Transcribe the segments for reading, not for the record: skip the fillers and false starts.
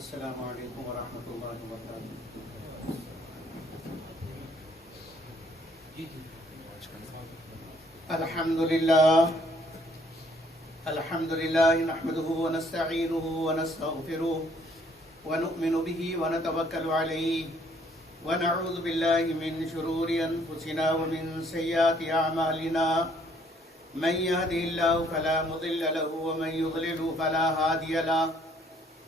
السلام علیکم ورحمۃ اللہ وبرکاتہ۔ الحمد للہ نحمده ونستعینه ونستغفره ونؤمن به ونتوکل علیہ ونعوذ باللہ من شرور انفسنا ومن سیئات اعمالنا من يهده الله فلا مضل له ومن يضلل فلا هادي له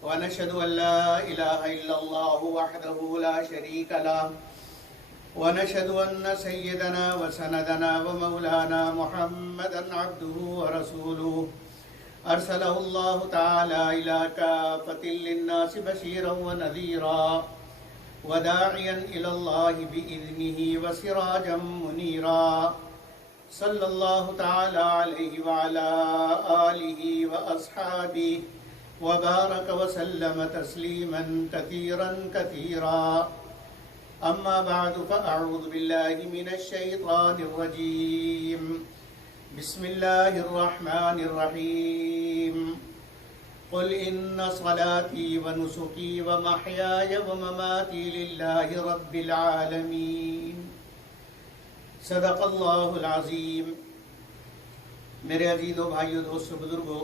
ونشهد أن لا إله إلا الله وحده لا شريك له ونشهد أن سيدنا وسندنا ومولانا محمدا عبده ورسوله أرسله الله تعالى إلى كافة للناس بشيرا ونذيرا وداعيا إلى الله بإذنه وسراجا منيرا صلى الله تعالى عليه وعلى آله وأصحابه وبارك وسلم تسليما كثيرا كثيرا أما بعد فأعوذ بالله من الشيطان الرجيم بسم الله الرحمن الرحيم قل إن صلاتي ونسكي ومحياي ومماتي لله رب العالمين صدق اللہ العظیم۔ میرے عزیز و بھائیو، دوستو، بزرگو،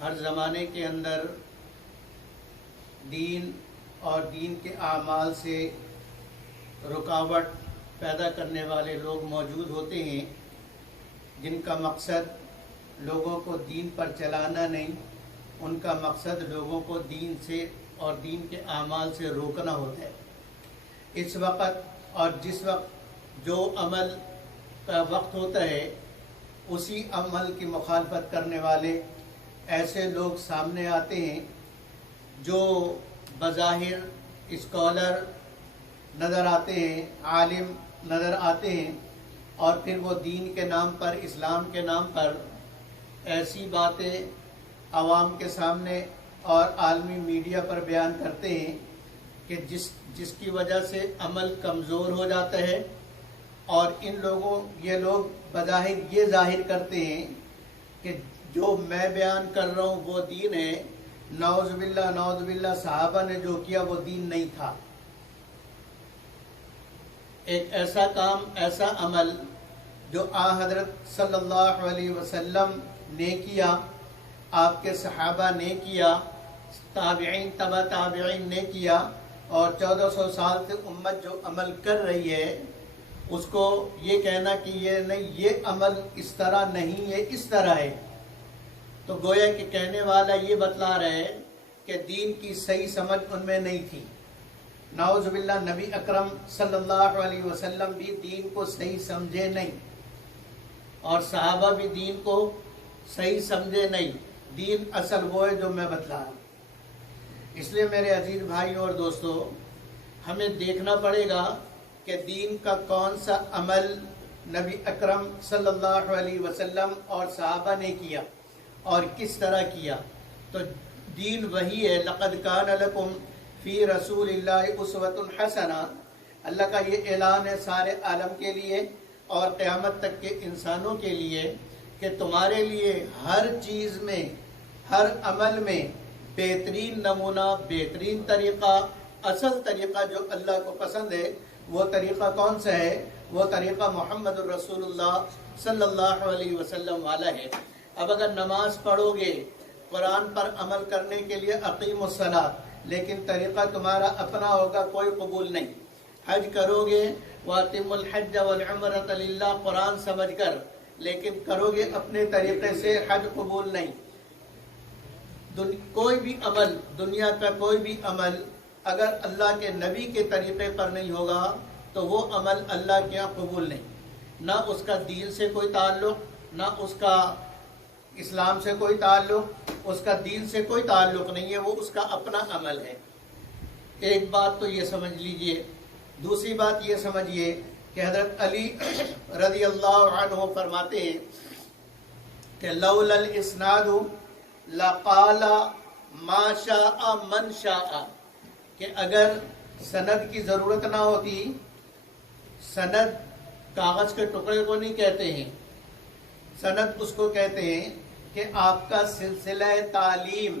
ہر زمانے کے اندر دین اور دین کے اعمال سے رکاوٹ پیدا کرنے والے لوگ موجود ہوتے ہیں، جن کا مقصد لوگوں کو دین پر چلانا نہیں، ان کا مقصد لوگوں کو دین سے اور دین کے اعمال سے روکنا ہوتا ہے۔ اس وقت اور جس وقت جو عمل کا وقت ہوتا ہے، اسی عمل کی مخالفت کرنے والے ایسے لوگ سامنے آتے ہیں جو بظاہر اسکالر نظر آتے ہیں، عالم نظر آتے ہیں، اور پھر وہ دین کے نام پر، اسلام کے نام پر ایسی باتیں عوام کے سامنے اور عالمی میڈیا پر بیان کرتے ہیں کہ جس کی وجہ سے عمل کمزور ہو جاتا ہے، اور یہ لوگ بظاہر یہ ظاہر کرتے ہیں کہ جو میں بیان کر رہا ہوں وہ دین ہے۔ نعوذ باللہ صحابہ نے جو کیا وہ دین نہیں تھا۔ ایک ایسا کام، ایسا عمل جو حضرت صلی اللہ علیہ وسلم نے کیا، آپ کے صحابہ نے کیا، تابعین، تبع تابعین نے کیا، اور 1400 سال سے امت جو عمل کر رہی ہے، اس کو یہ کہنا کہ یہ نہیں، یہ عمل اس طرح نہیں، یہ اس طرح ہے، تو گویا کہ کہنے والا یہ بتلا رہے کہ دین کی صحیح سمجھ ان میں نہیں تھی۔ نعوذ باللہ، نبی اکرم صلی اللہ علیہ وسلم بھی دین کو صحیح سمجھے نہیں، اور صحابہ بھی دین کو صحیح سمجھے نہیں۔ دین اصل وہ ہے جو میں بتلا رہا ہوں۔ اس لیے میرے عزیز بھائیوں اور دوستو، ہمیں دیکھنا پڑے گا کہ دین کا کون سا عمل نبی اکرم صلی اللہ علیہ وسلم اور صحابہ نے کیا اور کس طرح کیا۔ تو دین وہی ہے، لقد کان لکم فی رسول اللہ اسوۃ حسنہ۔ اللہ کا یہ اعلان ہے سارے عالم کے لیے اور قیامت تک کے انسانوں کے لیے کہ تمہارے لیے ہر چیز میں، ہر عمل میں بہترین نمونہ، بہترین طریقہ، اصل طریقہ جو اللہ کو پسند ہے، وہ طریقہ کون سا ہے؟ وہ طریقہ محمد الرسول اللہ صلی اللہ علیہ وسلم والا ہے۔ اب اگر نماز پڑھو گے، قرآن پر عمل کرنے کے لیے اقیم الصلاۃ، لیکن طریقہ تمہارا اپنا ہوگا، کوئی قبول نہیں۔ حج کرو گے، وَأَتِمُّ الْحَجَّ وَالْعُمْرَةَ لِلَّهِ، قرآن سمجھ کر، لیکن کرو گے اپنے طریقے سے، حج قبول نہیں۔ کوئی بھی عمل، دنیا کا کوئی بھی عمل اگر اللہ کے نبی کے طریقے پر نہیں ہوگا تو وہ عمل اللہ کے یہاں قبول نہیں۔ نہ اس کا دین سے کوئی تعلق، نہ اس کا اسلام سے کوئی تعلق، اس کا دین سے کوئی تعلق نہیں ہے، وہ اس کا اپنا عمل ہے۔ ایک بات تو یہ سمجھ لیجئے۔ دوسری بات یہ سمجھیے کہ حضرت علی رضی اللہ عنہ فرماتے ہیں کہ لولا الاسناد لقال ما شاء من شاء، کہ اگر سند کی ضرورت نہ ہوتی، سند کاغذ کے ٹکڑے کو نہیں کہتے ہیں، سند اس کو کہتے ہیں کہ آپ کا سلسلہ تعلیم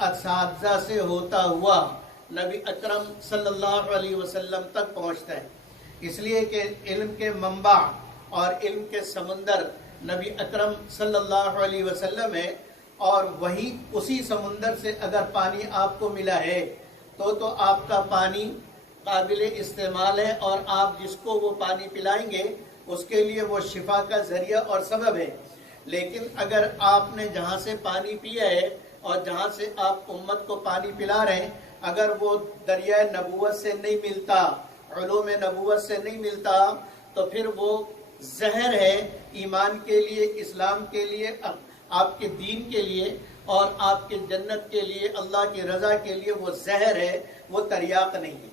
اساتذہ سے ہوتا ہوا نبی اکرم صلی اللہ علیہ وسلم تک پہنچتا ہے. اس لیے کہ علم کے منبع اور علم کے سمندر نبی اکرم صلی اللہ علیہ وسلم ہے، اور وہی اسی سمندر سے اگر پانی آپ کو ملا ہے تو آپ کا پانی قابل استعمال ہے، اور آپ جس کو وہ پانی پلائیں گے اس کے لیے وہ شفا کا ذریعہ اور سبب ہے. لیکن اگر آپ نے جہاں سے پانی پیا ہے اور جہاں سے آپ امت کو پانی پلا رہے ہیں، اگر وہ دریائے نبوت سے نہیں ملتا، علوم نبوت سے نہیں ملتا، تو پھر وہ زہر ہے ایمان کے لیے، اسلام کے لیے، آپ کے دین کے لیے اور آپ کے جنت کے لیے، اللہ کی رضا کے لیے وہ زہر ہے، وہ تریاق نہیں ہے.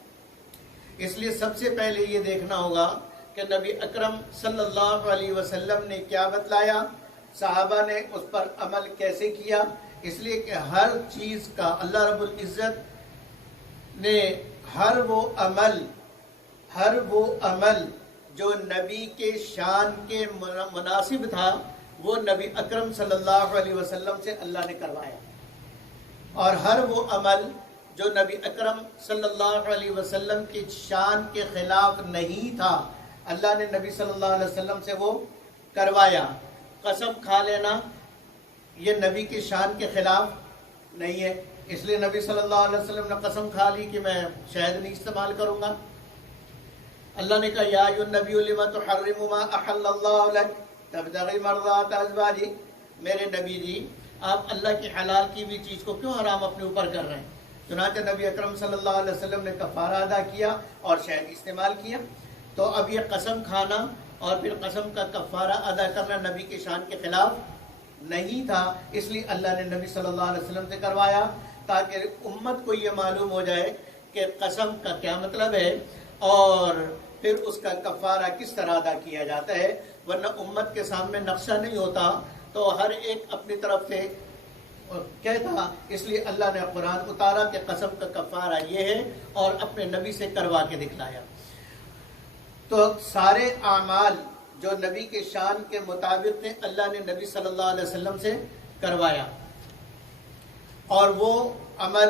اس لیے سب سے پہلے یہ دیکھنا ہوگا کہ نبی اکرم صلی اللہ علیہ وسلم نے کیا بتلایا، صحابہ نے اس پر عمل کیسے کیا. اس لیے کہ ہر چیز کا اللہ رب العزت نے ہر وہ عمل جو نبی کے شان کے مناسب تھا وہ نبی اکرم صلی اللہ علیہ وسلم سے اللہ نے کروایا، اور ہر وہ عمل جو نبی اکرم صلی اللہ علیہ وسلم کی شان کے خلاف نہیں تھا اللہ نے نبی صلی اللہ علیہ وسلم سے وہ کروایا. قسم کھا لینا یہ نبی کی شان کے خلاف نہیں ہے، اس لیے نبی صلی اللہ علیہ وسلم نے قسم کھا لی کہ میں شہد نہیں استعمال کروں گا. اللہ نے کہا یا ایھا النبی لم تحرم ما احل اللہ لک تبتغی مرضات ازواجک، میرے نبی جی آپ اللہ کی حلال کی ہوئی چیز کو کیوں حرام اپنے اوپر کر رہے ہیں. چنانچہ نبی اکرم صلی اللہ علیہ وسلم نے کفارہ ادا کیا اور شہد استعمال کیا. تو اب یہ قسم کھانا اور پھر قسم کا کفارہ ادا کرنا نبی کی شان کے خلاف نہیں تھا، اس لیے اللہ نے نبی صلی اللہ علیہ وسلم سے کروایا تاکہ امت کو یہ معلوم ہو جائے کہ قسم کا کیا مطلب ہے اور پھر اس کا کفارہ کس طرح ادا کیا جاتا ہے. ورنہ امت کے سامنے نقشہ نہیں ہوتا تو ہر ایک اپنی طرف سے کہتا. اس لیے اللہ نے قرآن اتارا کہ قسم کا کفارہ یہ ہے اور اپنے نبی سے کروا کے دکھلایا. تو سارے اعمال جو نبی کے شان کے مطابق تھے اللہ نے نبی صلی اللہ علیہ وسلم سے کروایا، اور وہ عمل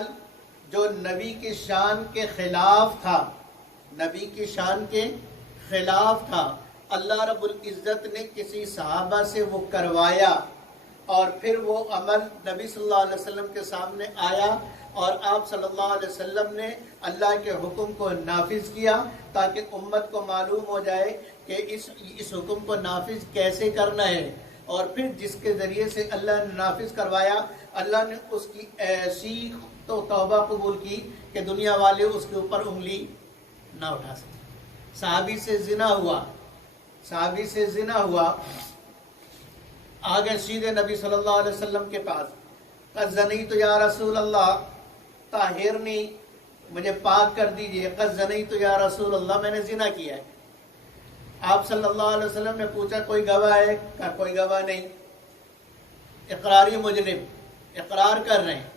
جو نبی کی شان کے خلاف تھا، نبی کی شان کے خلاف تھا، اللہ رب العزت نے کسی صحابہ سے وہ کروایا، اور پھر وہ عمل نبی صلی اللہ علیہ وسلم کے سامنے آیا اور آپ صلی اللہ علیہ وسلم نے اللہ کے حکم کو نافذ کیا تاکہ امت کو معلوم ہو جائے کہ اس حکم کو نافذ کیسے کرنا ہے. اور پھر جس کے ذریعے سے اللہ نے نافذ کروایا اللہ نے اس کی ایسی تو توبہ قبول کی کہ دنیا والے اس کے اوپر انگلی نہ اٹھا سکے. صحابی سے زنا ہوا آگے سیدھے نبی صلی اللہ علیہ وسلم کے پاس، قد زنیت یا رسول اللہ طاہرنی، مجھے پاک کر دیجئے. قد زنیت یا رسول اللہ، میں نے زنا کیا ہے. آپ صلی اللہ علیہ وسلم نے پوچھا کوئی گواہ ہے؟ کہا کوئی گواہ نہیں. اقراری مجرم اقرار کر رہے ہیں.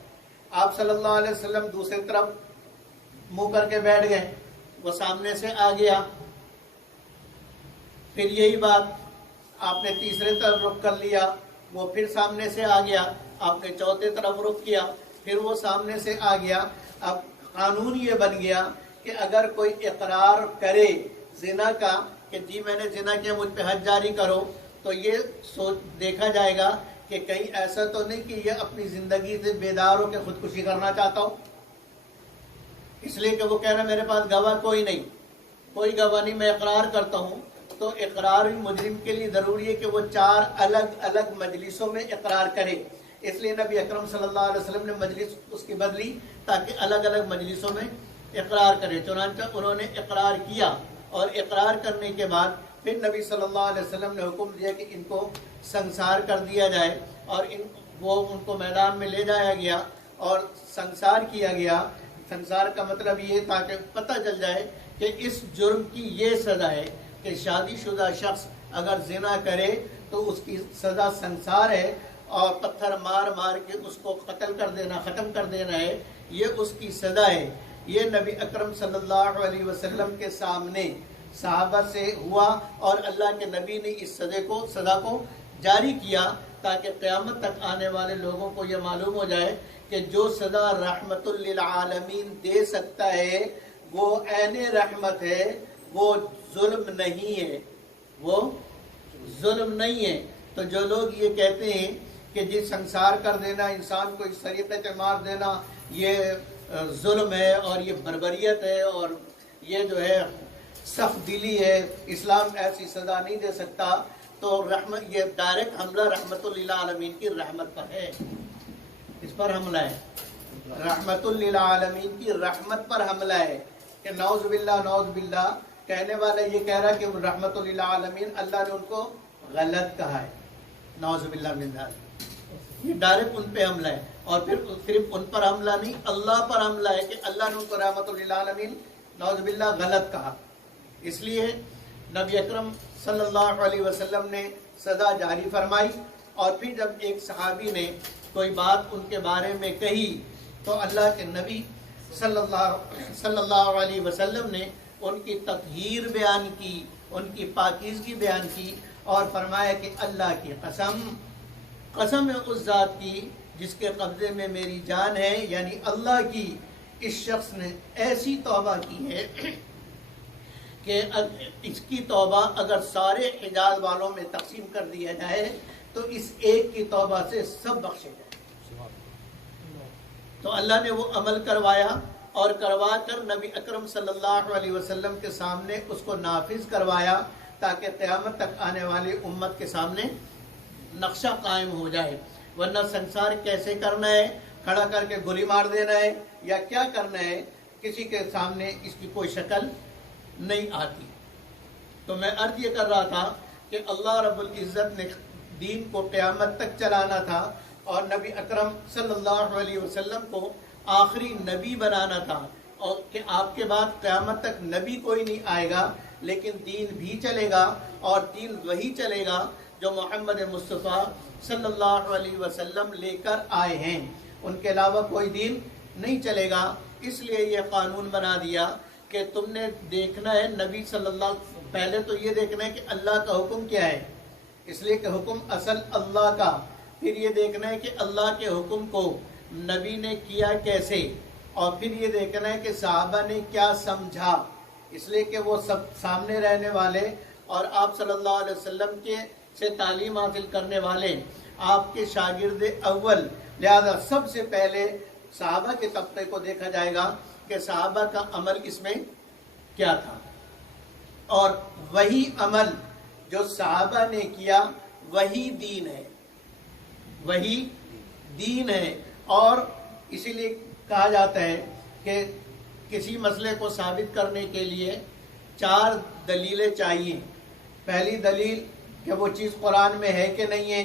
آپ صلی اللہ علیہ وسلم دوسری طرف منہ کر کے بیٹھ گئے، وہ سامنے سے آ گیا. پھر یہی بات آپ نے تیسرے طرف رخ کر لیا، وہ پھر سامنے سے آ گیا. آپ نے چوتھے طرف رخ کیا، پھر وہ سامنے سے آ گیا. اب قانون یہ بن گیا کہ اگر کوئی اقرار کرے زنا کا کہ جی میں نے زنا کیا مجھ پہ حد جاری کرو، تو یہ دیکھا جائے گا کہ کہیں ایسا تو نہیں کہ یہ اپنی زندگی سے بیدار ہو کے خودکشی کرنا چاہتا ہو. اس لیے کہ وہ کہنا میرے پاس گواہ کوئی نہیں، میں اقرار کرتا ہوں. تو اقرار مجرم کے لیے ضروری ہے کہ وہ 4 الگ الگ مجلسوں میں اقرار کرے. اس لیے نبی اکرم صلی اللہ علیہ وسلم نے مجلس اس کی بدلی تاکہ الگ الگ مجلسوں میں اقرار کرے. چنانچہ انہوں نے اقرار کیا، اور اقرار کرنے کے بعد پھر نبی صلی اللہ علیہ وسلم نے حکم دیا کہ ان کو سنسار کر دیا جائے، اور ان کو میدان میں لے جایا گیا اور سنسار کیا گیا. سنسار کا مطلب یہ تاکہ پتہ چل جائے کہ اس جرم کی یہ سزا ہے کہ شادی شدہ شخص اگر زنا کرے تو اس کی سزا سنسار ہے، اور پتھر مار مار کے اس کو قتل کر دینا، ختم کر دینا ہے، یہ اس کی سزا ہے. یہ نبی اکرم صلی اللہ علیہ وسلم کے سامنے صحابہ سے ہوا، اور اللہ کے نبی نے اس سزا کو جاری کیا تاکہ قیامت تک آنے والے لوگوں کو یہ معلوم ہو جائے کہ جو سزا رحمت للعالمین دے سکتا ہے وہ عین رحمت ہے، وہ ظلم نہیں ہے، وہ ظلم نہیں ہے۔ تو جو لوگ یہ کہتے ہیں کہ جی سنسار کر دینا، انسان کو اس طریقے سے مار دینا یہ ظلم ہے اور یہ بربریت ہے اور یہ جو ہے سخت دلی ہے، اسلام ایسی سزا نہیں دے سکتا، تو یہ ڈائریکٹ حملہ رحمت للعالمین کی رحمت پر ہے، اس پر حملہ ہے، رحمت للعالمین کی رحمت پر حملہ ہے کہ نعوذ باللہ کہنے والا یہ کہہ رہا کہ رحمت للعالمین اللہ نے ان کو غلط کہا ہے، نعوذ باللہ من ذالک، یہ ڈائریکٹ ان پہ حملہ ہے۔ اور پھر صرف ان پر حملہ نہیں، اللہ پر حملہ ہے کہ اللہ نے ان کو رحمت للعالمین نعوذ باللہ غلط کہا۔ اس لیے نبی اکرم صلی اللہ علیہ وسلم نے سزا جاری فرمائی، اور پھر جب ایک صحابی نے کوئی بات ان کے بارے میں کہی تو اللہ کے نبی صلی اللہ علیہ وسلم نے ان کی تطہیر بیان کی، ان کی پاکیزگی بیان کی، اور فرمایا کہ اللہ کی قسم ہے اس ذات کی جس کے قبضے میں میری جان ہے، یعنی اللہ کی، اس شخص نے ایسی توبہ کی ہے کہ اس کی توبہ اگر سارے حجاز والوں میں تقسیم کر دیا جائے تو اس ایک کی توبہ سے سب بخشے جائے۔ تو اللہ نے وہ عمل کروایا، اور کروا کر نبی اکرم صلی اللہ علیہ وسلم کے سامنے اس کو نافذ کروایا تاکہ قیامت تک آنے والی امت کے سامنے نقشہ قائم ہو جائے۔ ورنہ سنسار کیسے کرنا ہے، کھڑا کر کے گولی مار دینا ہے یا کیا کرنا ہے، کسی کے سامنے اس کی کوئی شکل نہیں آتی۔ تو میں عرض یہ کر رہا تھا کہ اللہ رب العزت نے دین کو قیامت تک چلانا تھا، اور نبی اکرم صلی اللہ علیہ وسلم کو آخری نبی بنانا تھا، اور کہ آپ کے بعد قیامت تک نبی کوئی نہیں آئے گا، لیکن دین بھی چلے گا، اور دین وہی چلے گا جو محمد مصطفیٰ صلی اللہ علیہ وسلم لے کر آئے ہیں، ان کے علاوہ کوئی دین نہیں چلے گا۔ اس لیے یہ قانون بنا دیا کہ تم نے دیکھنا ہے نبی صلی اللہ، پہلے تو یہ دیکھنا ہے کہ اللہ کا حکم کیا ہے، اس لیے کہ حکم اصل اللہ کا، پھر یہ دیکھنا ہے کہ اللہ کے حکم کو نبی نے کیا کیسے، اور پھر یہ دیکھنا ہے کہ صحابہ نے کیا سمجھا، اس لیے کہ وہ سب سامنے رہنے والے اور آپ صلی اللہ علیہ وسلم کے سے تعلیم حاصل کرنے والے آپ کے شاگرد اول، لہذا سب سے پہلے صحابہ کے طبقے کو دیکھا جائے گا کہ صحابہ کا عمل اس میں کیا تھا، اور وہی عمل جو صحابہ نے کیا وہی دین ہے، وہی دین ہے۔ اور اسی لیے کہا جاتا ہے کہ کسی مسئلے کو ثابت کرنے کے لیے 4 دلیلیں چاہیے۔ پہلی دلیل کہ وہ چیز قرآن میں ہے کہ نہیں ہے،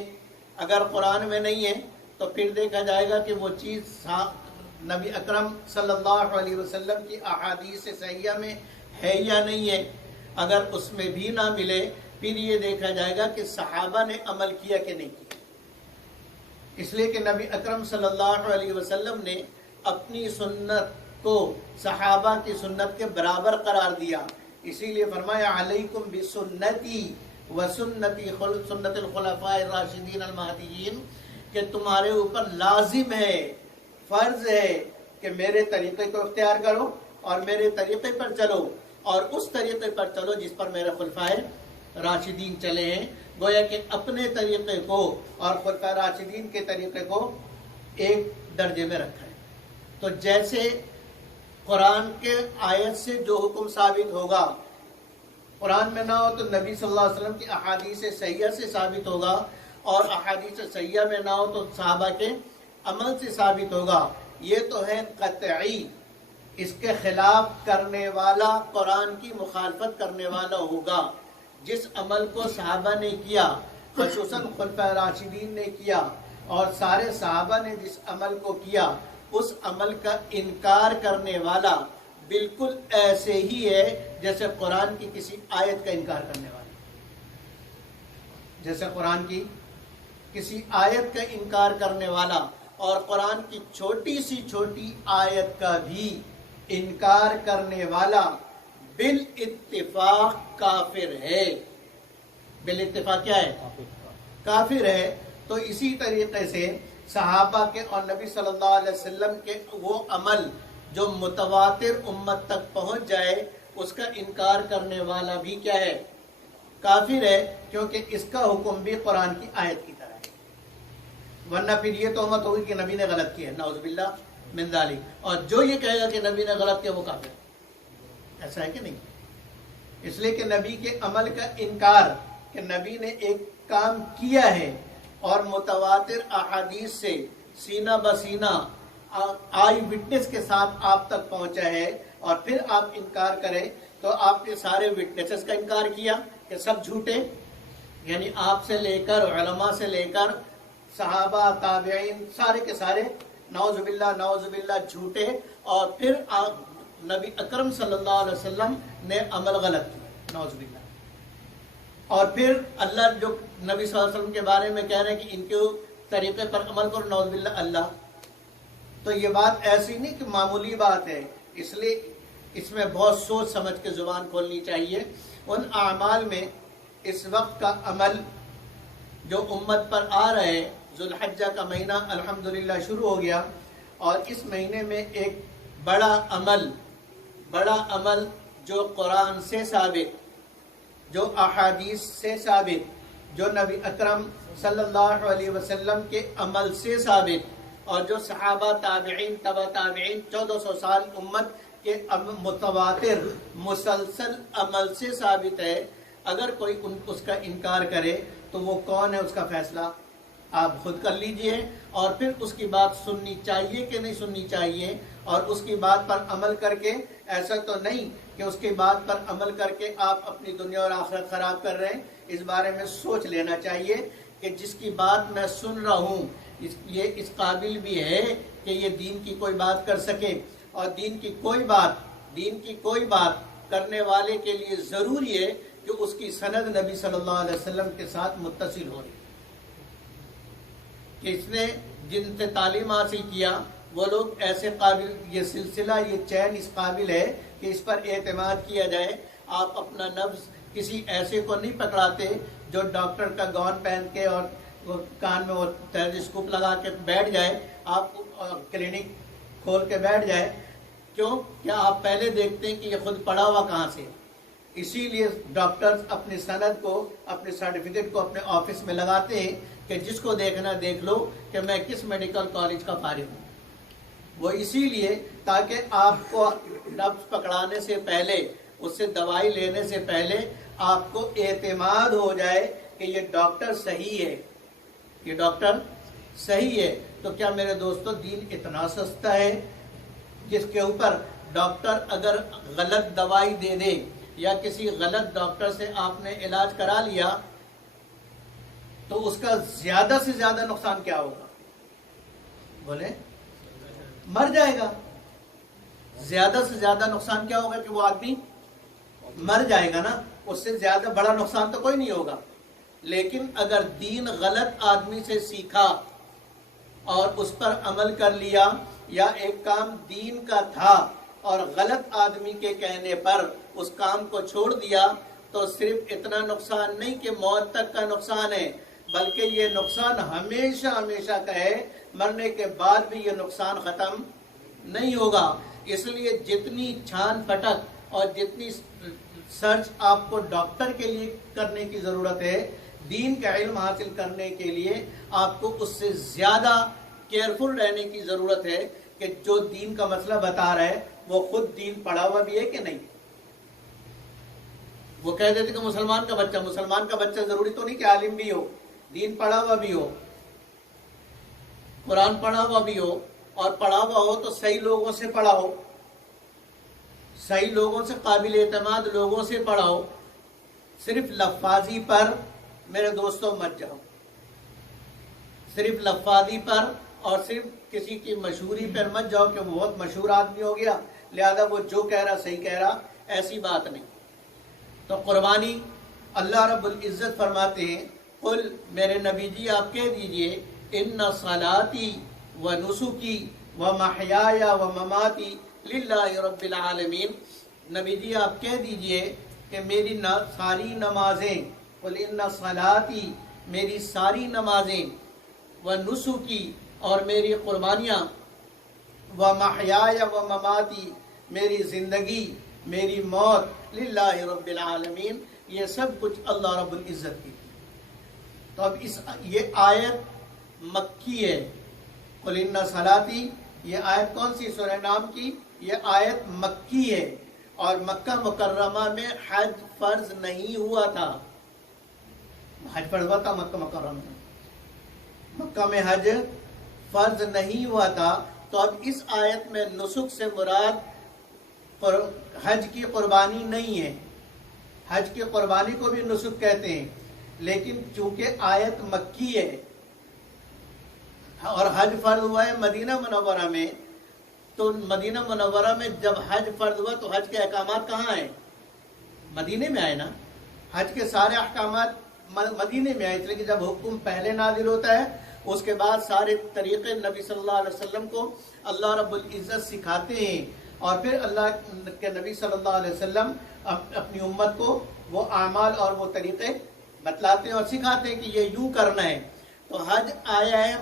اگر قرآن میں نہیں ہے تو پھر دیکھا جائے گا کہ وہ چیز نبی اکرم صلی اللہ علیہ وسلم کی احادیث صحیحہ میں ہے یا نہیں ہے، اگر اس میں بھی نہ ملے پھر یہ دیکھا جائے گا کہ صحابہ نے عمل کیا کہ نہیں کیا، اس لیے کہ نبی اکرم صلی اللہ علیہ وسلم نے اپنی سنت کو صحابہ کی سنت کے برابر قرار دیا، اسی لیے فرمایا علیکم بسنتی وسنتی سنت الخلفاء الراشدین المہدیین، کہ تمہارے اوپر لازم ہے، فرض ہے کہ میرے طریقے کو اختیار کرو اور میرے طریقے پر چلو، اور اس طریقے پر چلو جس پر میرے خلفائے راشدین چلے ہیں۔ گویا کہ اپنے طریقے کو اور خلفائے راشدین کے طریقے کو ایک درجے میں رکھا ہے۔ تو جیسے قرآن کے آیت سے جو حکم ثابت ہوگا، قرآن میں نہ ہو تو نبی صلی اللہ علیہ وسلم کی احادیث صحیحہ سے ثابت ہوگا، اور احادیث صحیحہ میں نہ ہو تو صحابہ کے عمل سے ثابت ہوگا، یہ تو ہے قطعی۔ اس کے خلاف کرنے والا قرآن کی مخالفت کرنے والا ہوگا۔ جس عمل کو صحابہ نے کیا، خصوصاً خلفائے راشدین نے کیا، اور سارے صحابہ نے جس عمل کو کیا، اس عمل کا انکار کرنے والا بالکل ایسے ہی ہے جیسے قرآن کی کسی آیت کا انکار کرنے والا، جیسے قرآن کی کسی آیت کا انکار کرنے والا، اور قرآن کی چھوٹی سی چھوٹی آیت کا بھی انکار کرنے والا بالاتفاق کافر ہے۔ بالاتفاق کیا ہے؟ کافر ہے۔ تو اسی طریقے سے صحابہ کے اور نبی صلی اللہ علیہ وسلم کے وہ عمل جو متواتر امت تک پہنچ جائے اس کا انکار کرنے والا بھی کیا ہے؟ کافر ہے، کیونکہ اس کا حکم بھی قرآن کی آیت کی طرح ہے، ورنہ پھر یہ تہمت ہوگی کہ نبی نے غلط کیا ہے، نعوذ باللہ من ذالک، اور جو یہ کہے گا کہ نبی نے غلط کیا وہ کافر ہے۔ ایسا ہے کہ نہیں؟ اس لیے کہ نبی کے عمل کا انکار، کہ نبی نے ایک کام کیا ہے اور متواتر احادیث سے سینہ بسینہ آئی وٹنس کے ساتھ آپ تک پہنچا ہے، اور پھر آپ انکار کریں تو آپ نے سارے وٹنسز کا انکار کیا کہ سب جھوٹے، یعنی آپ سے لے کر علماء سے لے کر صحابہ تابعین سارے کے سارے نعوذ باللہ جھوٹے، اور پھر نبی اکرم صلی اللہ علیہ وسلم نے عمل غلط کیا، نعوذ باللہ، اور پھر اللہ جو نبی صلی اللہ علیہ وسلم کے بارے میں کہہ رہے ہیں کہ ان کے طریقے پر عمل کرو، نعوذ باللہ اللہ، تو یہ بات ایسی نہیں کہ معمولی بات ہے، اس لیے اس میں بہت سوچ سمجھ کے زبان کھولنی چاہیے۔ ان اعمال میں اس وقت کا عمل جو امت پر آ رہے، ذوالحجہ کا مہینہ الحمدللہ شروع ہو گیا، اور اس مہینے میں ایک بڑا عمل جو قرآن سے ثابت، جو احادیث سے ثابت، جو نبی اکرم صلی اللہ علیہ وسلم کے عمل سے ثابت، اور جو صحابہ تابعین تبع تابعین 1400 سال امت کے متواتر مسلسل عمل سے ثابت ہے، اگر کوئی اس کا انکار کرے تو وہ کون ہے، اس کا فیصلہ آپ خود کر لیجئے، اور پھر اس کی بات سننی چاہیے کہ نہیں سننی چاہیے، اور اس کی بات پر عمل کر کے، ایسا تو نہیں کہ اس کی بات پر عمل کر کے آپ اپنی دنیا اور آخرت خراب کر رہے ہیں۔ اس بارے میں سوچ لینا چاہیے کہ جس کی بات میں سن رہا ہوں یہ اس قابل بھی ہے کہ یہ دین کی کوئی بات کر سکے، اور دین کی کوئی بات کرنے والے کے لیے ضروری ہے کہ اس کی سند نبی صلی اللہ علیہ وسلم کے ساتھ متصل ہو رہی، کہ اس نے جن سے تعلیم حاصل کیا وہ لوگ ایسے قابل، یہ سلسلہ یہ چین اس قابل ہے کہ اس پر اعتماد کیا جائے۔ آپ اپنا نفس کسی ایسے کو نہیں پکڑاتے جو ڈاکٹر کا گاؤن پہن کے اور وہ کان میں وہ ٹیلیسکوپ لگا کے بیٹھ جائے، آپ کلینک کھول کے بیٹھ جائے، کیوں؟ کیا آپ پہلے دیکھتے ہیں کہ یہ خود پڑھا ہوا کہاں سے؟ اسی لیے ڈاکٹرز اپنی سند کو، اپنے سرٹیفکیٹ کو اپنے آفس میں لگاتے ہیں کہ جس کو دیکھنا دیکھ لو کہ میں کس میڈیکل کالج کا فارغ ہوں۔ وہ اسی لیے تاکہ آپ کو نفس پکڑانے سے پہلے، اس سے دوائی لینے سے پہلے آپ کو اعتماد ہو جائے کہ یہ ڈاکٹر صحیح ہے، یہ ڈاکٹر صحیح ہے۔ تو کیا میرے دوستو دین اتنا سستا ہے جس کے اوپر ڈاکٹر اگر غلط دوائی دے دے یا کسی غلط ڈاکٹر سے آپ نے علاج کرا لیا تو اس کا زیادہ سے زیادہ نقصان کیا ہوگا؟ بولے، مر جائے گا۔ زیادہ سے زیادہ نقصان کیا ہوگا کہ وہ آدمی مر جائے گا نا، اس سے زیادہ بڑا نقصان تو کوئی نہیں ہوگا۔ لیکن اگر دین غلط آدمی سے سیکھا اور اس پر عمل کر لیا، یا ایک کام دین کا تھا اور غلط آدمی کے کہنے پر اس کام کو چھوڑ دیا، تو صرف اتنا نقصان نہیں کہ موت تک کا نقصان ہے، بلکہ یہ نقصان ہمیشہ ہمیشہ کا ہے، مرنے کے بعد بھی یہ نقصان ختم نہیں ہوگا۔ اس لیے جتنی چھان پھٹک اور جتنی سرچ آپ کو ڈاکٹر کے لیے کرنے کی ضرورت ہے، دین کا علم حاصل کرنے کے لیے آپ کو اس سے زیادہ کیئرفل رہنے کی ضرورت ہے کہ جو دین کا مسئلہ بتا رہا ہے وہ خود دین پڑھا ہوا بھی ہے کہ نہیں۔ وہ کہہ دیتے کہ مسلمان کا بچہ ضروری تو نہیں کہ عالم بھی ہو، دین پڑھا ہوا بھی ہو، قرآن پڑھا ہوا بھی ہو، اور پڑھا ہوا ہو تو صحیح لوگوں سے پڑھا ہو، صحیح لوگوں سے، قابل اعتماد لوگوں سے پڑھا ہو۔ صرف لفاظی پر میرے دوستوں مت جاؤ، صرف لفاظی پر اور صرف کسی کی مشہوری پر مت جاؤ کہ وہ بہت مشہور آدمی ہو گیا لہذا وہ جو کہہ رہا صحیح کہہ رہا، ایسی بات نہیں۔ تو قربانی اللہ رب العزت فرماتے ہیں، قل میرے نبی جی آپ کہہ دیجئے، ان صلاتی و نسکی و محیایا و مماتی للہ رب العالمین، نبی جی آپ کہہ دیجئے کہ میری ساری نمازیں، قل ان صلاتی میری ساری نمازیں، و نسکی اور میری قربانیاں، و محیای و مماتی، میری زندگی میری موت، للہ رب العالمین، یہ سب کچھ اللہ رب العزت کی. تو اب یہ آیت مکی ہے. قل ان صلاتی، یہ آیت کون سی سورہ نام کی؟ یہ آیت مکی ہے، اور مکہ مکرمہ میں حج فرض نہیں ہوا تھا. حج فرض ہوا تھا مکہ مکرمہ میں، مکہ میں حج فرض نہیں ہوا تھا. تو اب اس آیت میں نسک سے مراد حج کی قربانی نہیں ہے. حج کی قربانی کو بھی نسک کہتے ہیں، لیکن چونکہ آیت مکی ہے اور حج فرض ہوا ہے مدینہ منورہ میں، تو مدینہ منورہ میں جب حج فرض ہوا تو حج کے احکامات کہاں ہیں؟ مدینے میں آئے نا. حج کے سارے احکامات مدینے میں آئے، اس لیے کہ جب حکم پہلے نازل ہوتا ہے اس کے بعد سارے طریقے نبی صلی اللہ علیہ وسلم کو اللہ رب العزت سکھاتے ہیں، اور پھر اللہ کے نبی صلی اللہ علیہ وسلم اپنی امت کو وہ اعمال اور وہ طریقے بتلاتے ہیں اور سکھاتے ہیں کہ یہ یوں کرنا ہے. تو حج آیا ہے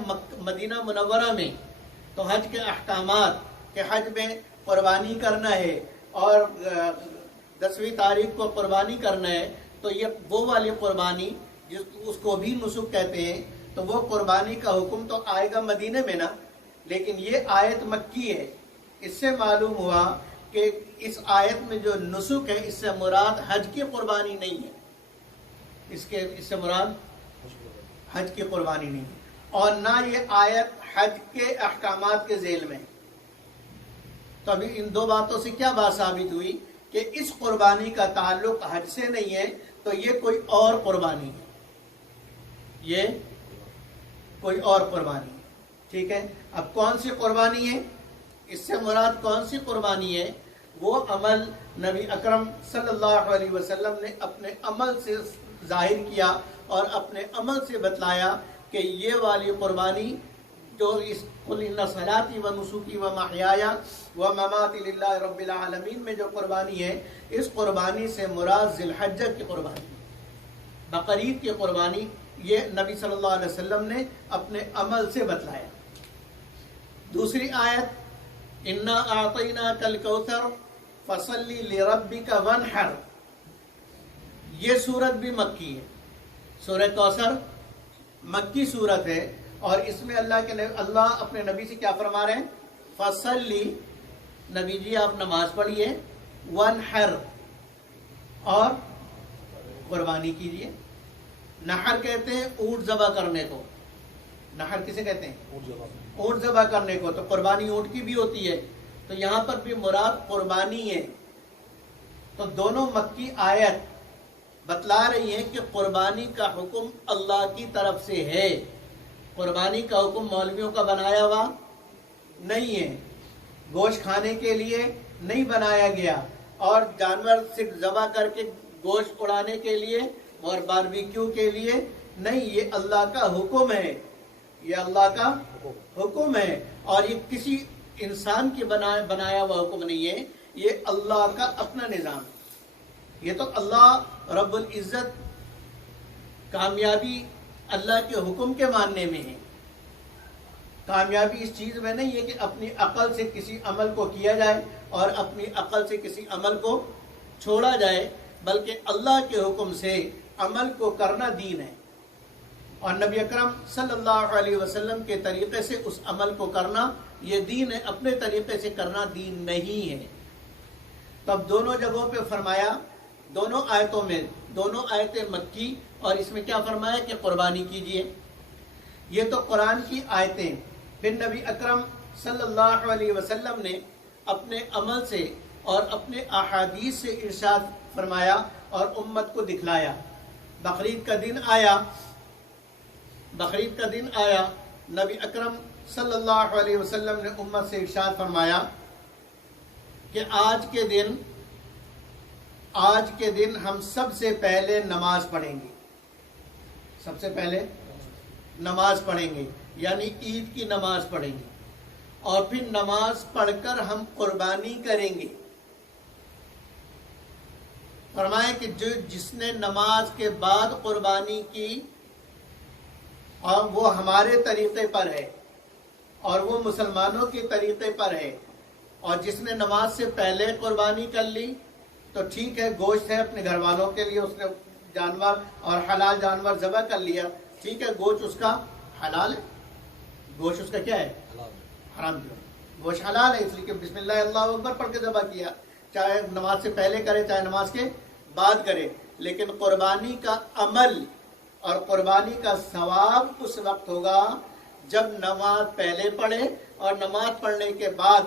مدینہ منورہ میں، تو حج کے احکامات کہ حج میں قربانی کرنا ہے اور 10ویں تاریخ کو قربانی کرنا ہے، تو یہ وہ والی قربانی اس کو بھی نسک کہتے ہیں. تو وہ قربانی کا حکم تو آئے گا مدینے میں نا، لیکن یہ آیت مکی ہے. اس سے معلوم ہوا کہ اس آیت میں جو نسک ہے اس سے مراد حج کی قربانی نہیں ہے. اس سے مراد حج کی قربانی نہیں ہے، اور نہ یہ آیت حج کے احکامات کے ذیل میں. تو ابھی ان دو باتوں سے کیا بات ثابت ہوئی کہ اس قربانی کا تعلق حج سے نہیں ہے، تو یہ کوئی اور قربانی ہے، یہ کوئی اور قربانی ہے. ٹھیک ہے، اب کون سی قربانی ہے؟ اس سے مراد کون سی قربانی ہے؟ وہ عمل نبی اکرم صلی اللہ علیہ وسلم نے اپنے عمل سے ظاہر کیا اور اپنے عمل سے بتلایا کہ یہ والی قربانی جو اس قل ان صلاتی و نسکی و محیای و مماتی للہ رب العالمین میں جو قربانی ہے، اس قربانی سے مراد ذی الحجہ کی قربانی، بقرعید کی قربانی، یہ نبی صلی اللہ علیہ وسلم نے اپنے عمل سے بتلایا. دوسری آیت انا اعطیناک الکوثر فصلی لربک وانحر، یہ سورت بھی مکی ہے. سورہ کوثر مکی سورت ہے، اور اس میں اللہ اپنے نبی سے کیا فرما رہے ہیں؟ فصلی، نبی جی آپ نماز پڑھیے، وانحر، اور قربانی کیجیے. نحر کہتے ہیں اونٹ ذبح کرنے کو. نحر کسے کہتے ہیں؟ اونٹ ذبح کرنے کو. تو قربانی اونٹ کی بھی ہوتی ہے، تو یہاں پر بھی مراد قربانی ہے. تو دونوں مکی آیت بتلا رہی ہیں کہ قربانی کا حکم اللہ کی طرف سے ہے. قربانی کا حکم مولویوں کا بنایا ہوا نہیں ہے، گوشت کھانے کے لیے نہیں بنایا گیا، اور جانور صرف ذبح کر کے گوشت اڑانے کے لیے اور باربیکیو کے لیے نہیں. یہ اللہ کا حکم ہے، یہ اللہ کا حکم ہے، اور یہ کسی انسان کی بنایا ہوا حکم نہیں ہے، یہ اللہ کا اپنا نظام ہے. یہ تو اللہ رب العزت، کامیابی اللہ کے حکم کے ماننے میں ہے. کامیابی اس چیز میں نہیں ہے کہ اپنی عقل سے کسی عمل کو کیا جائے اور اپنی عقل سے کسی عمل کو چھوڑا جائے، بلکہ اللہ کے حکم سے عمل کو کرنا دین ہے، اور نبی اکرم صلی اللہ علیہ وسلم کے طریقے سے اس عمل کو کرنا یہ دین ہے، اپنے طریقے سے کرنا دین نہیں ہے. تب دونوں جگہوں پہ فرمایا، دونوں آیتوں میں، دونوں آیتیں مکی، اور اس میں کیا فرمایا کہ قربانی کیجیے. یہ تو قرآن کی آیتیں. پھر نبی اکرم صلی اللہ علیہ وسلم نے اپنے عمل سے اور اپنے احادیث سے ارشاد فرمایا اور امت کو دکھلایا. بقرعید کا دن آیا، بقرعید کا دن آیا، نبی اکرم صلی اللہ علیہ وسلم نے امت سے ارشاد فرمایا کہ آج کے دن ہم سب سے پہلے نماز پڑھیں گے. سب سے پہلے نماز پڑھیں گے، یعنی عید کی نماز پڑھیں گے، اور پھر نماز پڑھ کر ہم قربانی کریں گے. فرمائے کہ جس نے نماز کے بعد قربانی کی اور وہ ہمارے طریقے پر ہے، اور وہ مسلمانوں کے طریقے پر ہے، اور جس نے نماز سے پہلے قربانی کر لی تو ٹھیک ہے، گوشت ہے اپنے گھر والوں کے لیے، اس نے جانور اور حلال جانور ذبح کر لیا، ٹھیک ہے، گوشت اس کا حلال ہے، گوشت اس کا کیا ہے؟ حرام کیوں؟ گوشت حلال ہے، اس لیے کہ بسم اللہ اللہ اکبر پڑھ کے ذبح کیا، چاہے نماز سے پہلے کرے چاہے نماز کے بعد کرے، لیکن قربانی کا عمل اور قربانی کا ثواب اس وقت ہوگا جب نماز پہلے پڑھے اور نماز پڑھنے کے بعد،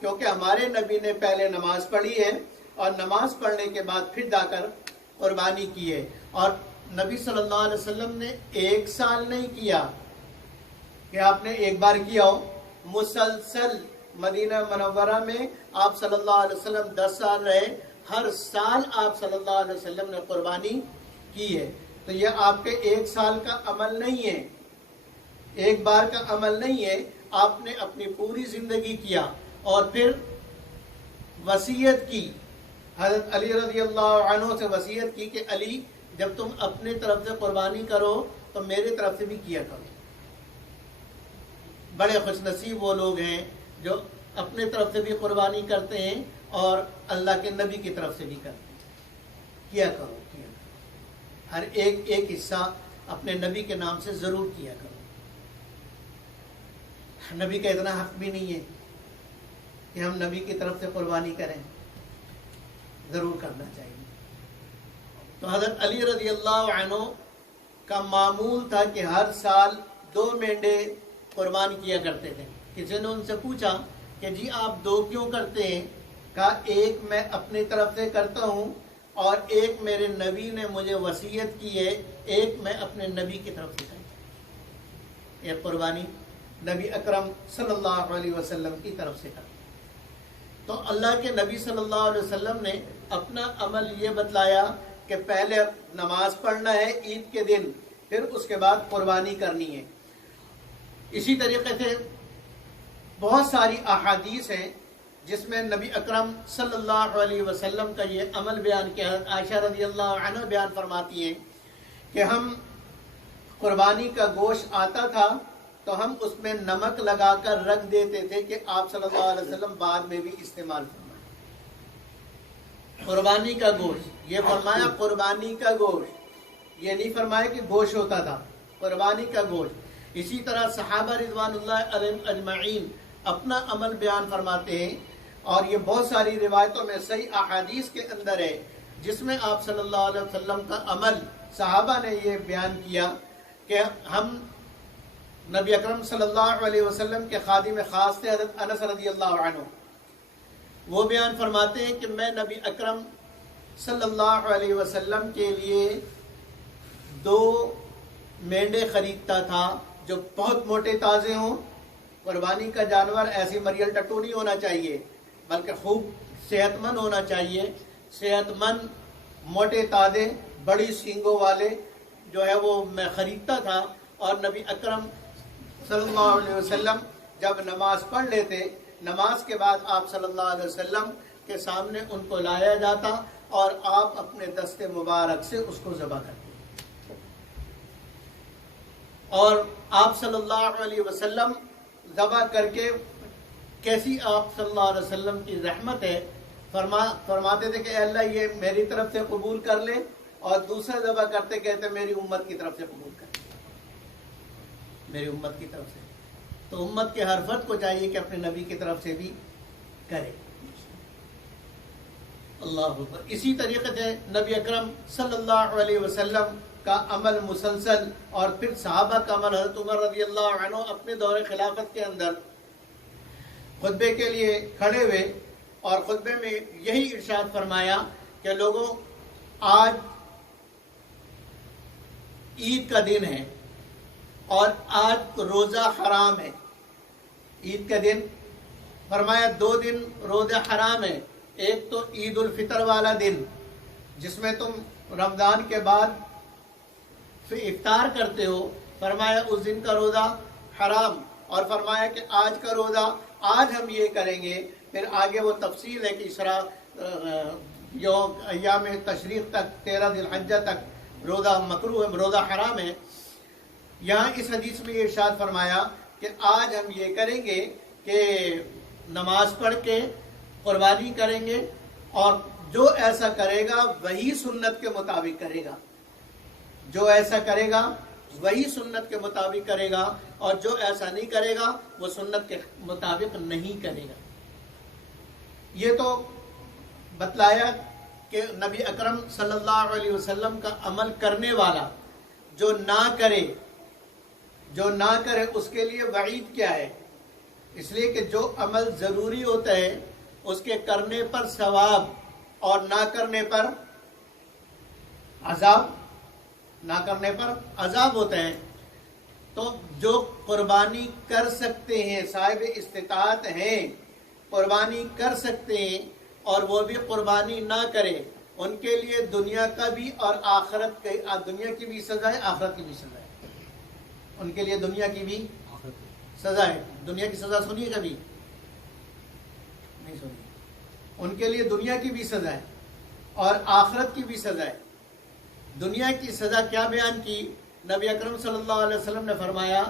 کیونکہ ہمارے نبی نے پہلے نماز پڑھی ہے اور نماز پڑھنے کے بعد پھر جا کر قربانی کی ہے، اور نبی صلی اللہ علیہ وسلم نے ایک سال نہیں کیا کہ آپ نے ایک بار کیا ہو، مسلسل مدینہ منورہ میں آپ صلی اللہ علیہ وسلم 10 سال رہے، ہر سال آپ صلی اللہ علیہ وسلم نے قربانی کی ہے، تو یہ آپ کے ایک سال کا عمل نہیں ہے، ایک بار کا عمل نہیں ہے، آپ نے اپنی پوری زندگی کیا، اور پھر وصیت کی، حضرت علی رضی اللہ عنہ سے وصیت کی کہ علی جب تم اپنے طرف سے قربانی کرو تو میرے طرف سے بھی کیا کرو۔ بڑے خوش نصیب وہ لوگ ہیں جو اپنے طرف سے بھی قربانی کرتے ہیں اور اللہ کے نبی کی طرف سے بھی کرتے ہیں، کیا کرو کیا کرو، ہر ایک حصہ اپنے نبی کے نام سے ضرور کیا کرو۔ نبی کا اتنا حق بھی نہیں ہے کہ ہم نبی کی طرف سے قربانی کریں، ضرور کرنا چاہیے۔ تو حضرت علی رضی اللہ عنہ کا معمول تھا کہ ہر سال 2 مینڈے قربان کیا کرتے تھے۔ کسی نے ان سے پوچھا کہ جی آپ 2 کیوں کرتے ہیں؟ کہا ایک میں اپنی طرف سے کرتا ہوں اور ایک میرے نبی نے مجھے وصیت کی ہے، ایک میں اپنے نبی کی طرف سے کرتا ہوں۔ یہ قربانی نبی اکرم صلی اللہ علیہ وسلم کی طرف سے کرتا ہوں۔ تو اللہ کے نبی صلی اللہ علیہ وسلم نے اپنا عمل یہ بتلایا کہ پہلے نماز پڑھنا ہے عید کے دن، پھر اس کے بعد قربانی کرنی ہے۔ اسی طریقے سے بہت ساری احادیث ہیں جس میں نبی اکرم صلی اللہ علیہ وسلم کا یہ عمل بیان کیا ہے۔ عائشہ رضی اللہ عنہ بیان فرماتی ہیں کہ ہم قربانی کا گوشت آتا تھا تو ہم اس میں نمک لگا کر رکھ دیتے تھے کہ آپ صلی اللہ علیہ وسلم بعد میں بھی استعمال فرمائیں۔ قربانی کا گوشت، یہ فرمایا قربانی کا گوشت، یہ نہیں فرمایا کہ گوشت ہوتا تھا، قربانی کا گوشت۔ اسی طرح صحابہ رضوان اللہ علیہم اجمعین اپنا عمل بیان فرماتے ہیں، اور یہ بہت ساری روایتوں میں صحیح احادیث کے اندر ہے جس میں آپ صلی اللہ علیہ وسلم کا عمل، صحابہ نے یہ بیان کیا کہ ہم نبی اکرم صلی اللہ علیہ وسلم کے خادم خاص تھے حضرت انس رضی اللہ عنہ، وہ بیان فرماتے ہیں کہ میں نبی اکرم صلی اللہ علیہ وسلم کے لیے 2 مینڈے خریدتا تھا جو بہت موٹے تازے ہوں۔ قربانی کا جانور ایسی مریل ٹٹو نہیں ہونا چاہیے بلکہ خوب صحت مند ہونا چاہیے، صحت مند موٹے تازے بڑی سینگوں والے جو ہے وہ میں خریدتا تھا، اور نبی اکرم صلی اللہ علیہ وسلم جب نماز پڑھ لیتے، نماز کے بعد آپ صلی اللہ علیہ وسلم کے سامنے ان کو لایا جاتا اور آپ اپنے دست مبارک سے اس کو ذبح کرتے، اور آپ صلی اللہ علیہ وسلم ذبح کر کے کیسی آپ صلی اللہ علیہ وسلم کی رحمت ہے، فرماتے تھے کہ اے اللہ یہ میری طرف سے قبول کر لے، اور دوسرا ذبح کرتے کہتے میری امت کی طرف سے قبول کر لے، میری امت کی طرف سے۔ تو امت کے ہر فرد کو چاہیے کہ اپنے نبی کی طرف سے بھی کرے۔ اللہ اکبر۔ اسی طریقے سے نبی اکرم صلی اللہ علیہ وسلم کا عمل مسلسل، اور پھر صحابہ کا عمل، حضرت عمر رضی اللہ عنہ اپنے دور خلافت کے اندر خطبے کے لیے کھڑے ہوئے اور خطبے میں یہی ارشاد فرمایا کہ لوگوں آج عید کا دن ہے اور آج روزہ حرام ہے۔ عید کا دن فرمایا 2 دن روزہ حرام ہے، ایک تو عید الفطر والا دن جس میں تم رمضان کے بعد افطار کرتے ہو، فرمایا اس دن کا روزہ حرام، اور فرمایا کہ آج کا روزہ آج ہم یہ کریں گے، پھر آگے وہ تفصیل ہے کہ یوم ایام تشریق تک 13 ذی الحجہ تک روزہ مکروہ ہے، روزہ حرام ہے۔ یہاں اس حدیث میں یہ ارشاد فرمایا کہ آج ہم یہ کریں گے کہ نماز پڑھ کے قربانی کریں گے، اور جو ایسا کرے گا وہی سنت کے مطابق کرے گا، جو ایسا کرے گا وہی سنت کے مطابق کرے گا، اور جو ایسا نہیں کرے گا وہ سنت کے مطابق نہیں کرے گا۔ یہ تو بتلایا کہ نبی اکرم صلی اللہ علیہ وسلم کا عمل کرنے والا جو نہ کرے اس کے لیے وعید کیا ہے۔ اس لیے کہ جو عمل ضروری ہوتا ہے اس کے کرنے پر ثواب اور نہ کرنے پر عذاب ہوتا ہے۔ تو جو قربانی کر سکتے ہیں، صاحب استطاعت ہیں، قربانی کر سکتے ہیں، اور وہ بھی قربانی نہ کرے، ان کے لیے دنیا کا بھی اور آخرت کے، دنیا کی بھی سزا ہے، آخرت کی بھی سزا ہے۔ ان کے لیے دنیا کی بھی سزا ہے۔ دنیا کی سزا سنیے کبھی نہیں سنی؟ ان کے لیے دنیا کی بھی سزا ہے اور آخرت کی بھی سزا ہے۔ دنیا کی سزا کیا بیان کی؟ نبی اکرم صلی اللہ علیہ وسلم نے فرمایا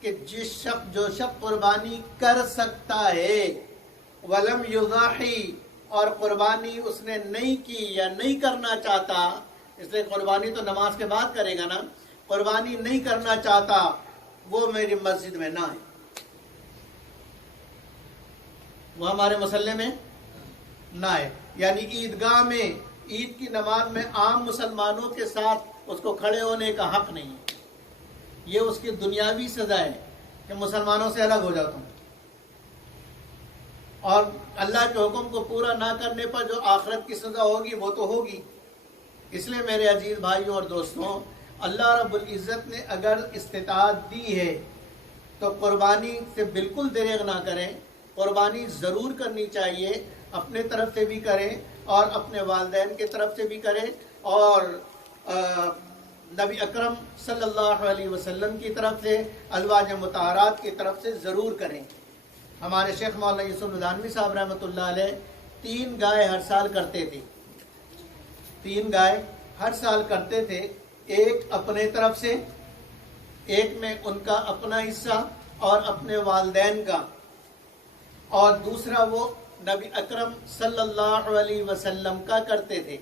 کہ جو شخص قربانی کر سکتا ہے ولم یضاحی، اور قربانی اس نے نہیں کی یا نہیں کرنا چاہتا، اس لیے قربانی تو نماز کے بعد کرے گا نا، قربانی نہیں کرنا چاہتا، وہ میری مسجد میں نہ آئے، وہ ہمارے مسلح میں نہ آئے۔ یعنی عیدگاہ میں عید کی نماز میں عام مسلمانوں کے ساتھ اس کو کھڑے ہونے کا حق نہیں ہے۔ یہ اس کی دنیاوی سزا ہے کہ مسلمانوں سے الگ ہو جاتا ہوں، اور اللہ کے حکم کو پورا نہ کرنے پر جو آخرت کی سزا ہوگی وہ تو ہوگی۔ اس لیے میرے عزیز بھائیوں اور دوستوں، اللہ رب العزت نے اگر استطاعت دی ہے تو قربانی سے بالکل دریغ نہ کریں، قربانی ضرور کرنی چاہیے، اپنے طرف سے بھی کریں اور اپنے والدین کی طرف سے بھی کریں، اور نبی اکرم صلی اللہ علیہ وسلم کی طرف سے، ازواج مطہرات کی طرف سے ضرور کریں۔ ہمارے شیخ مولانا یوسف ندانوی صاحب رحمۃ اللہ علیہ 3 گائے ہر سال کرتے تھے، 3 گائے ہر سال کرتے تھے، ایک اپنے طرف سے، ایک میں ان کا اپنا حصہ اور اپنے والدین کا، اور دوسرا وہ نبی اکرم صلی اللہ علیہ وسلم کا کرتے تھے،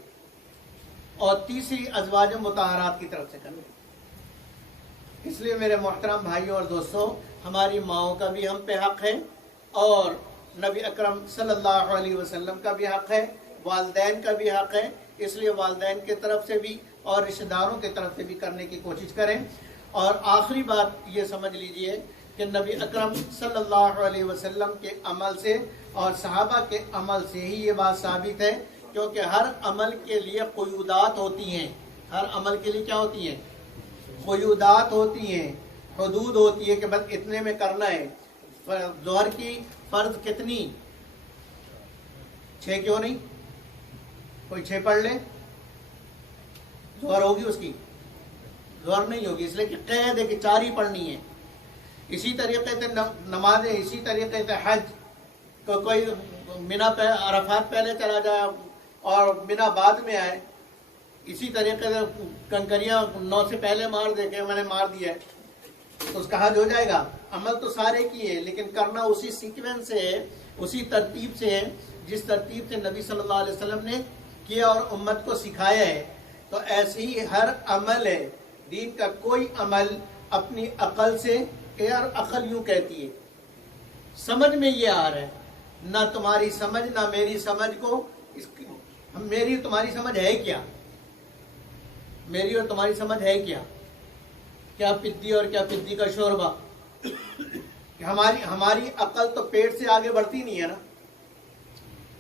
اور تیسری ازواج مطہرات کی طرف سے کرتے تھے۔ اس لیے میرے محترم بھائیوں اور دوستوں، ہماری ماؤں کا بھی ہم پہ حق ہے، اور نبی اکرم صلی اللہ علیہ وسلم کا بھی حق ہے، والدین کا بھی حق ہے۔ اس لیے والدین کی طرف سے بھی اور رشتہ داروں کی طرف سے بھی کرنے کی کوشش کریں۔ اور آخری بات یہ سمجھ لیجئے کہ نبی اکرم صلی اللہ علیہ وسلم کے عمل سے اور صحابہ کے عمل سے ہی یہ بات ثابت ہے، کیونکہ ہر عمل کے لیے قیودات ہوتی ہیں۔ ہر عمل کے لیے کیا ہوتی ہیں؟ قیودات ہوتی ہیں، حدود ہوتی ہے کہ بس اتنے میں کرنا ہے۔ ظہر کی فرض کتنی؟ 6 کیوں نہیں؟ کوئی 6 پڑھ لے، ظہر ہوگی اس کی؟ ظہر نہیں ہوگی، اس لیے کہ قید ہے کہ 4 ہی پڑھنی ہے۔ اسی طریقے سے نمازیں، اسی طریقے سے حج، کوئی منا پہ عرفات پہلے چلا جائے اور منا بعد میں آئے، اسی طریقے سے کنکریاں 9 سے پہلے مار دے کہ میں نے مار دیا ہے تو اس کا حج ہو جائے گا۔ عمل تو سارے کیے، لیکن کرنا اسی سیکوینس سے ہے، اسی ترتیب سے ہے جس ترتیب سے نبی صلی اللہ علیہ وسلم نے کیا اور امت کو سکھایا ہے۔ تو ایسے ہی ہر عمل ہے، دین کا کوئی عمل اپنی عقل سے، کہ یار عقل یوں کہتی ہے، سمجھ میں یہ آ رہا ہے، نہ تمہاری سمجھ نہ میری سمجھ کو، میری تمہاری سمجھ ہے کیا؟ میری اور تمہاری سمجھ ہے کیا؟ کیا پدی اور کیا پدی کا شوربہ؟ کہ ہماری عقل تو پیٹ سے آگے بڑھتی نہیں ہے نا۔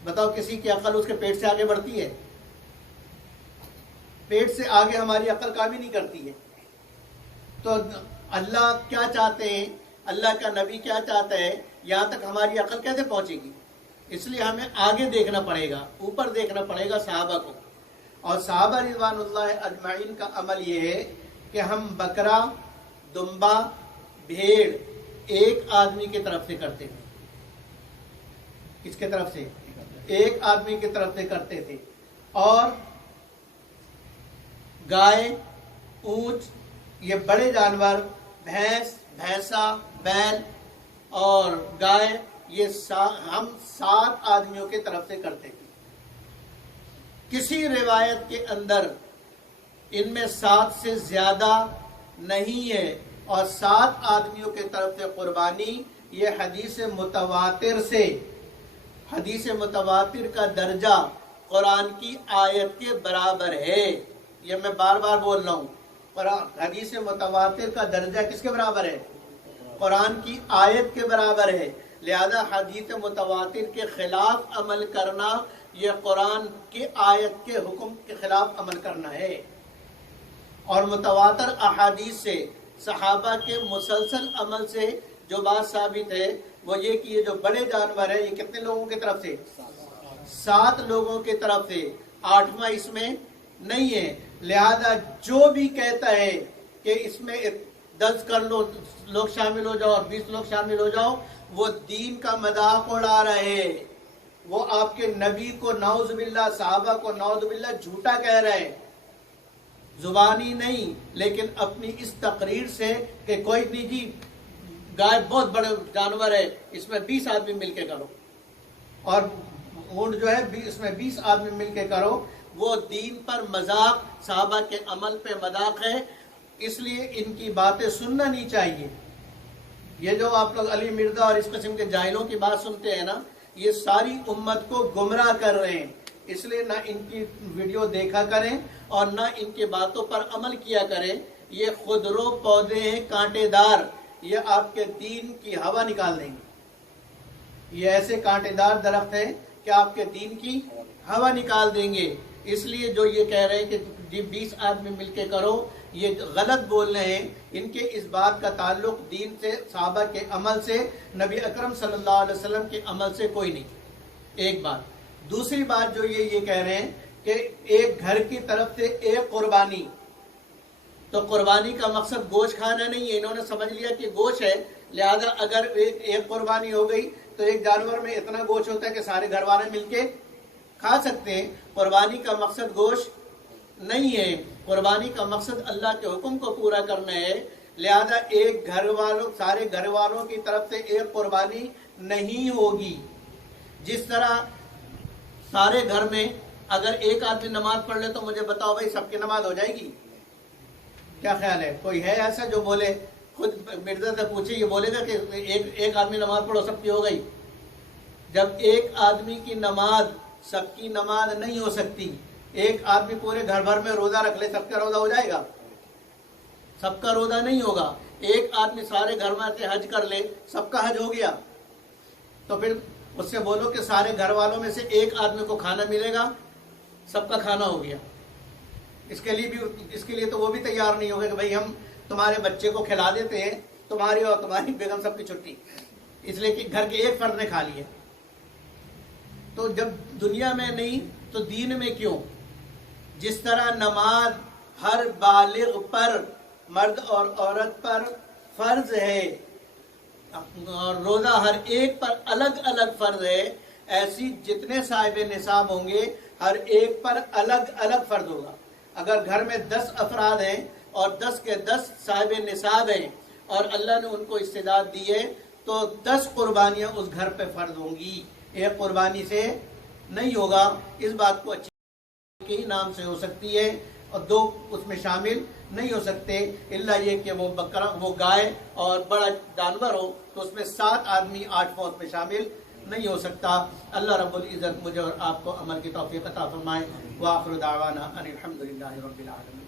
بتاؤ کسی کی عقل اس کے پیٹ سے آگے بڑھتی ہے؟ پیٹ سے آگے ہماری عقل کام ہی نہیں کرتی ہے۔ تو اللہ کیا چاہتے ہیں، اللہ کا نبی کیا چاہتا ہے، یہاں تک ہماری عقل کیسے پہنچے گی؟ اس لیے ہمیں آگے دیکھنا پڑے گا، اوپر دیکھنا پڑے گا صحابہ کو۔ اور صحابہ رضوان اللہ اجمعین کا عمل یہ ہے کہ ہم بکرا، دمبا، بھیڑ ایک آدمی کی طرف سے کرتے تھے۔ کس کی طرف سے؟ ایک آدمی کی طرف سے کرتے تھے۔ اور گائے، اونٹ، یہ بڑے جانور، بھینس، بھینسا، بیل اور گائے یہ ہم 7 آدمیوں کی طرف سے کرتے ہیں. کسی روایت کے اندر ان میں 7 سے زیادہ نہیں ہے، اور 7 آدمیوں کی طرف سے قربانی یہ حدیث متواتر کا درجہ قرآن کی آیت کے برابر ہے. یہ میں بار بار بول رہا ہوں، حدیث متواتر کا درجہ کس کے برابر ہے؟ قرآن کی آیت کے برابر ہے. لہذا حدیث متواتر کے خلاف عمل کرنا یہ قرآن کی آیت کے حکم کے خلاف عمل کرنا ہے. اور متواتر احادیث سے صحابہ کے مسلسل عمل سے جو بات ثابت ہے وہ یہ کہ یہ جو بڑے جانور ہیں یہ کتنے لوگوں کی طرف سے؟ 7 لوگوں کی طرف سے، 8واں اس میں نہیں ہے. لہذا جو بھی کہتا ہے کہ اس میں 10 کر لو لوگ شامل ہو جاؤ اور 20 لوگ شامل ہو جاؤ، وہ دین کا مذاق اڑا رہے ہیں. وہ آپ کے نبی کو نعوذ باللہ، صحابہ کو نعوذ باللہ جھوٹا کہہ رہے ہیں، زبانی نہیں لیکن اپنی اس تقریر سے کہ کوئی نہیں جی گائے بہت بڑے جانور ہے، اس میں 20 آدمی مل کے کرو، اور اونٹ جو ہے اس میں 20 آدمی مل کے کرو. وہ دین پر مذاق، صحابہ کے عمل پہ مذاق ہے. اس لیے ان کی باتیں سننا نہیں چاہیے. یہ جو آپ لوگ علی مرزا اور اس قسم کے جاہلوں کی بات سنتے ہیں نا، یہ ساری امت کو گمراہ کر رہے ہیں. اس لیے نہ ان کی ویڈیو دیکھا کریں اور نہ ان کی باتوں پر عمل کیا کریں. یہ خودرو پودے ہیں کانٹے دار، یہ آپ کے دین کی ہوا نکال دیں گے. یہ ایسے کانٹے دار درخت ہیں کہ آپ کے دین کی ہوا نکال دیں گے. اس لیے جو یہ کہہ رہے ہیں کہ 20 آدمی مل کے کرو، یہ غلط بول رہے ہیں. ان کے اس بات کا تعلق دین سے، صحابہ کے عمل سے، نبی اکرم صلی اللہ علیہ وسلم کے عمل سے کوئی نہیں. ایک بات. دوسری بات جو یہ کہہ رہے ہیں کہ ایک گھر کی طرف سے ایک قربانی، تو قربانی کا مقصد گوشت کھانا نہیں ہے. انہوں نے سمجھ لیا کہ گوشت ہے، لہذا اگر ایک قربانی ہو گئی تو ایک جانور میں اتنا گوشت ہوتا ہے کہ سارے گھر والے مل کے کھا سکتے ہیں. قربانی کا مقصد گوشت نہیں ہے، قربانی کا مقصد اللہ کے حکم کو پورا کرنا ہے. لہذا ایک سارے گھر والوں کی طرف سے ایک قربانی نہیں ہوگی. جس طرح سارے گھر میں اگر ایک آدمی نماز پڑھ لے تو مجھے بتاؤ بھائی سب کی نماز ہو جائے گی؟ کیا خیال ہے؟ کوئی ہے ایسا جو بولے؟ خود مرزا سے پوچھے، یہ بولے گا کہ ایک آدمی نماز پڑھو سب کی ہو گئی؟ جب ایک آدمی کی نماز سب کی نماز نہیں ہو سکتی. ایک آدمی پورے گھر بھر میں روزہ رکھ لے، سب کا روزہ ہو جائے گا؟ سب کا روزہ نہیں ہوگا. ایک آدمی سارے گھر میں سے حج کر لے، سب کا حج ہو گیا؟ تو پھر اس سے بولو کہ سارے گھر والوں میں سے ایک آدمی کو کھانا ملے گا، سب کا کھانا ہو گیا. اس کے لیے تو وہ بھی تیار نہیں ہوگا کہ بھائی ہم تمہارے بچے کو کھلا دیتے ہیں، تمہاری اور تمہاری بیگم سب کی چھٹی، اس لیے کہ گھر کے ایک فرد نے کھا لیے. تو جب دنیا میں نہیں تو دین میں کیوں؟ جس طرح نماز ہر بالغ پر، مرد اور عورت پر فرض ہے، اور روزہ ہر ایک پر الگ الگ فرض ہے، ایسی جتنے صاحب نصاب ہوں گے ہر ایک پر الگ الگ فرض ہوگا. اگر گھر میں 10 افراد ہیں اور 10 کے 10 صاحب نصاب ہیں اور اللہ نے ان کو استعداد دی ہے تو 10 قربانیاں اس گھر پہ فرض ہوں گی. ایک قربانی سے نہیں ہوگا. اس بات کو اچھی کے ہی نام سے ہو سکتی ہے اور 2 اس میں شامل نہیں ہو سکتے، الا یہ کہ وہ بکرا، وہ گائے اور بڑا جانور ہو تو اس میں 7 آدمی 8 فوج میں شامل نہیں ہو سکتا. اللہ رب العزت مجھے اور آپ کو عمل کی توفیق عطا فرمائے. وآخر دعوانا ان الحمد للہ رب العالمین.